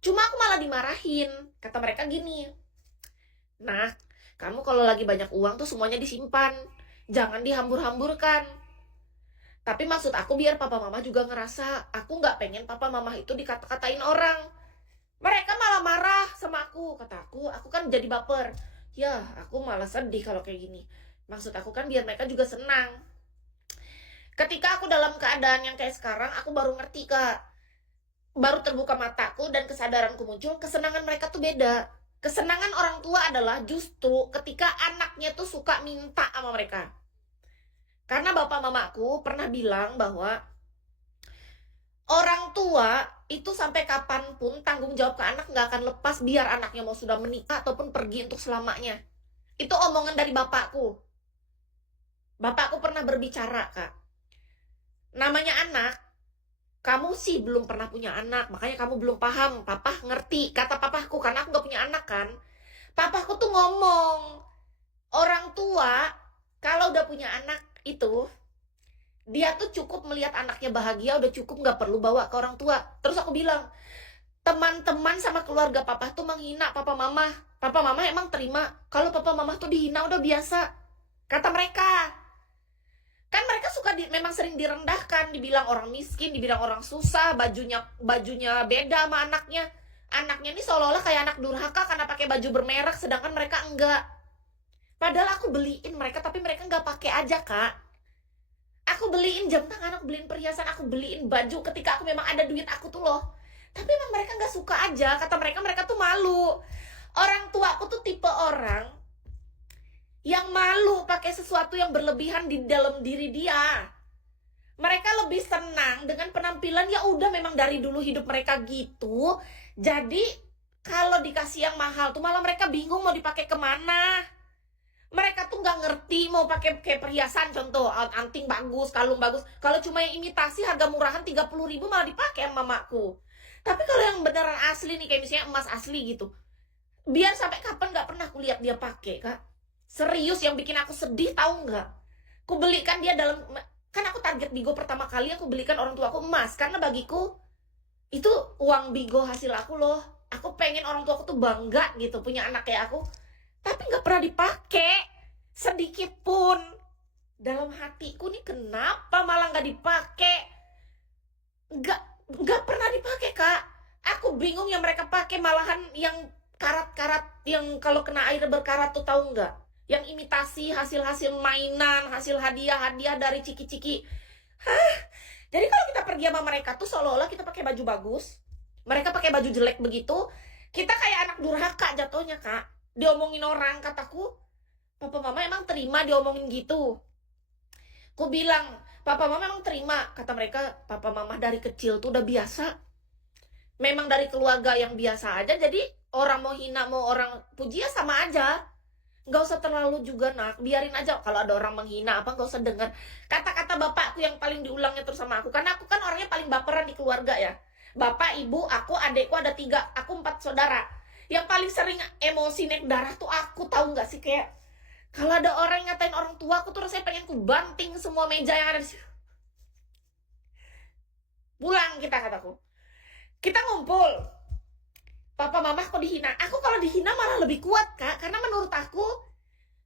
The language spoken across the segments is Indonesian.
Cuma aku malah dimarahin. Kata mereka gini, nah, kamu kalau lagi banyak uang tuh semuanya disimpan. Jangan dihambur-hamburkan. Tapi maksud aku biar papa mama juga ngerasa aku nggak pengen papa mama itu dikata-katain orang. Mereka malah marah sama aku. Kata aku kan jadi baper. Ya, aku malah sedih kalau kayak gini. Maksud aku kan biar mereka juga senang. Ketika aku dalam keadaan yang kayak sekarang, aku baru ngerti, Kak. Baru terbuka mataku dan kesadaranku muncul, kesenangan mereka tuh beda. Kesenangan orang tua adalah justru ketika anaknya tuh suka minta sama mereka. Karena bapak mamaku pernah bilang bahwa orang tua itu sampai kapanpun tanggung jawab ke anak nggak akan lepas biar anaknya mau sudah menikah ataupun pergi untuk selamanya. Itu omongan dari bapakku. Bapakku pernah berbicara, Kak. Namanya anak, kamu sih belum pernah punya anak, makanya kamu belum paham. Papa ngerti, kata papaku, karena aku nggak punya anak kan. Papaku tuh ngomong, orang tua kalau udah punya anak itu, dia tuh cukup melihat anaknya bahagia, udah cukup, nggak perlu bawa ke orang tua. Terus aku bilang, teman-teman sama keluarga papa tuh menghina papa mama. Papa mama emang terima kalau papa mama tuh dihina udah biasa. Kata mereka. Kan mereka suka memang sering direndahkan, dibilang orang miskin, dibilang orang susah, bajunya beda sama anaknya. Anaknya ini seolah-olah kayak anak durhaka karena pakai baju bermerek, sedangkan mereka enggak. Padahal aku beliin mereka, tapi mereka nggak pakai aja, Kak. Aku beliin jam tangan, aku beliin perhiasan, aku beliin baju ketika aku memang ada duit aku tuh loh. Tapi emang mereka nggak suka aja. Kata mereka tuh malu. Orang tua aku tuh tipe orang yang malu pakai sesuatu yang berlebihan di dalam diri dia. Mereka lebih senang dengan penampilan ya udah memang dari dulu hidup mereka gitu. Jadi kalau dikasih yang mahal tuh malah mereka bingung mau dipakai kemana. Mereka tuh nggak ngerti mau pakai kayak perhiasan, contoh anting bagus, kalung bagus. Kalau cuma yang imitasi harga murahan 30.000 malah dipakai sama mamaku. Tapi kalau yang beneran asli nih, kayak misalnya emas asli gitu, biar sampai kapan nggak pernah aku lihat dia pakai, Kak. Serius, yang bikin aku sedih tahu nggak? Aku belikan dia dalam, kan aku target Bigo pertama kali aku belikan orang tua aku emas karena bagiku itu uang Bigo hasil aku loh. Aku pengen orang tua aku tuh bangga gitu punya anak kayak aku. Tapi nggak pernah dipakai sedikit pun. Dalam hatiku nih kenapa malah nggak dipakai? Nggak nggak pernah dipakai, Kak. Aku bingung yang mereka pakai malahan yang karat-karat, yang kalau kena air berkarat tuh, tahu nggak? Yang imitasi hasil-hasil mainan, hasil hadiah-hadiah dari ciki-ciki. Hah? Jadi kalau kita pergi sama mereka tuh seolah-olah kita pakai baju bagus, mereka pakai baju jelek begitu, kita kayak anak durhaka jatuhnya, Kak. Diomongin orang, kataku, papa mama emang terima diomongin gitu? Aku bilang, papa mama emang terima? Kata mereka, papa mama dari kecil tuh udah biasa. Memang dari keluarga yang biasa aja, jadi orang mau hina mau orang puji ya sama aja. Nggak usah terlalu juga, nak, biarin aja. Kalau ada orang menghina apa nggak usah dengar. Kata-kata bapakku yang paling diulangnya terus sama aku, karena aku kan orangnya paling baperan di keluarga ya. Bapak, ibu, aku, adekku ada 3, aku 4 saudara. Yang paling sering emosi naik darah tuh aku, tahu nggak sih? Kayak kalau ada orang yang ngatain orang tua aku tuh rasanya pengen ku banting semua meja yang ada di situ. Pulang kita, kataku. Kita ngumpul. Papa mama kok dihina? Aku kalau dihina malah lebih kuat, Kak, karena menurut aku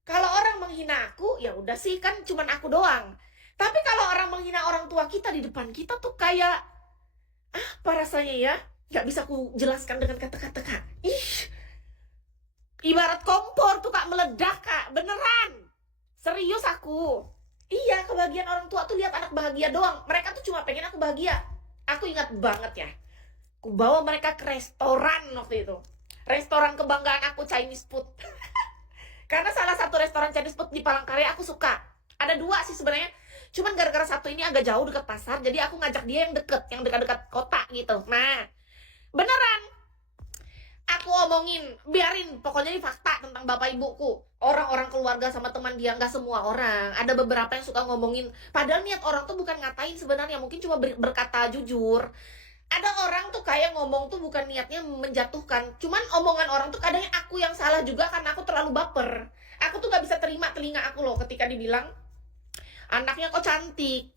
kalau orang menghina aku, ya udah sih, kan cuman aku doang. Tapi kalau orang menghina orang tua kita di depan kita tuh kayak apa rasanya ya? Gak bisa aku jelaskan dengan kata-kata, Kak. Ih, ibarat kompor tuh, Kak, meledak, Kak. Beneran. Serius aku. Iya, kebahagiaan orang tua tuh lihat anak bahagia doang. Mereka tuh cuma pengen aku bahagia. Aku ingat banget ya. Aku bawa mereka ke restoran waktu itu. Restoran kebanggaan aku, Chinese food. Karena salah satu restoran Chinese food di Palangkaraya aku suka. Ada 2 sih sebenarnya. Cuman gara-gara satu ini agak jauh dekat pasar, jadi aku ngajak dia yang deket, yang dekat-dekat kota gitu. Nah, beneran. Aku omongin, biarin, pokoknya ini fakta tentang bapak ibuku. Orang-orang keluarga sama teman dia, nggak semua orang. Ada beberapa yang suka ngomongin, padahal niat orang tuh bukan ngatain sebenarnya, mungkin cuma berkata jujur. Ada orang tuh kayak ngomong tuh bukan niatnya menjatuhkan, cuman omongan orang tuh kadang aku yang salah juga karena aku terlalu baper. Aku tuh nggak bisa terima telinga aku loh ketika dibilang anaknya kok cantik.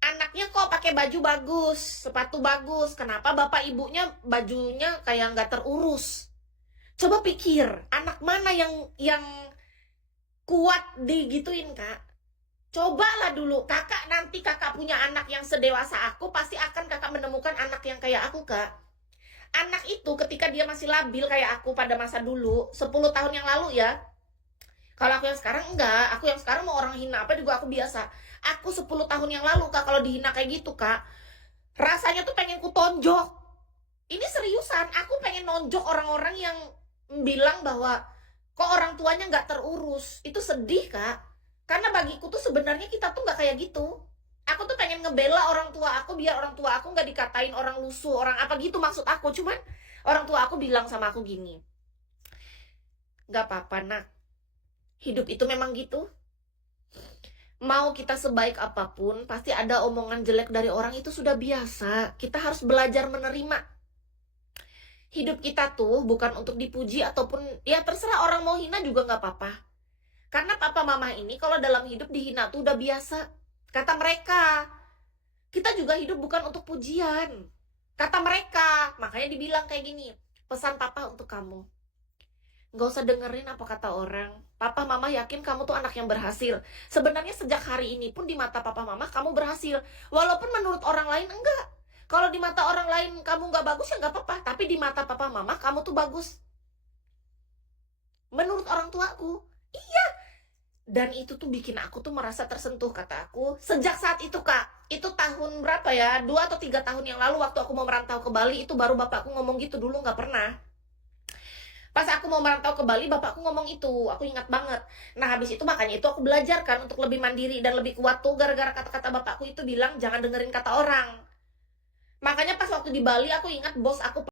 Anaknya kok pakai baju bagus, sepatu bagus. Kenapa bapak ibunya bajunya kayak nggak terurus? Coba pikir, anak mana yang kuat digituin, Kak? Cobalah dulu, kakak nanti kakak punya anak yang sedewasa aku, pasti akan kakak menemukan anak yang kayak aku, Kak. Anak itu ketika dia masih labil kayak aku pada masa dulu, 10 tahun yang lalu ya. Kalau aku yang sekarang enggak, aku yang sekarang mau orang hina apa juga aku biasa. Aku 10 tahun yang lalu, Kak, kalau dihina kayak gitu, Kak, rasanya tuh pengen ku tonjok. Ini seriusan, aku pengen nonjok orang-orang yang bilang bahwa kok orang tuanya nggak terurus. Itu sedih, Kak. Karena bagiku tuh sebenarnya kita tuh nggak kayak gitu. Aku tuh pengen ngebela orang tua aku biar orang tua aku nggak dikatain orang lusuh, orang apa gitu maksud aku. Cuman orang tua aku bilang sama aku gini, nggak apa-apa nak, hidup itu memang gitu. Mau kita sebaik apapun, pasti ada omongan jelek dari orang, itu sudah biasa. Kita harus belajar menerima. Hidup kita tuh bukan untuk dipuji ataupun ya terserah orang mau hina juga nggak apa-apa. Karena papa mama ini kalau dalam hidup dihina tuh udah biasa. Kata mereka, kita juga hidup bukan untuk pujian. Kata mereka, makanya dibilang kayak gini, pesan papa untuk kamu. Nggak usah dengerin apa kata orang. Papa mama yakin kamu tuh anak yang berhasil. Sebenarnya sejak hari ini pun di mata papa mama kamu berhasil. Walaupun menurut orang lain enggak. Kalau di mata orang lain kamu nggak bagus ya nggak apa-apa. Tapi di mata papa mama kamu tuh bagus. Menurut orang tuaku. Iya. Dan itu tuh bikin aku tuh merasa tersentuh, kata aku. Sejak saat itu, Kak. Itu tahun berapa ya? 2 atau 3 tahun yang lalu waktu aku mau merantau ke Bali. Itu baru bapakku ngomong gitu, dulu nggak pernah. Pas aku mau merantau ke Bali, bapakku ngomong itu. Aku ingat banget. Nah, habis itu makanya itu aku belajar kan untuk lebih mandiri dan lebih kuat tuh. Gara-gara kata-kata bapakku itu bilang, jangan dengerin kata orang. Makanya pas waktu di Bali, aku ingat bos aku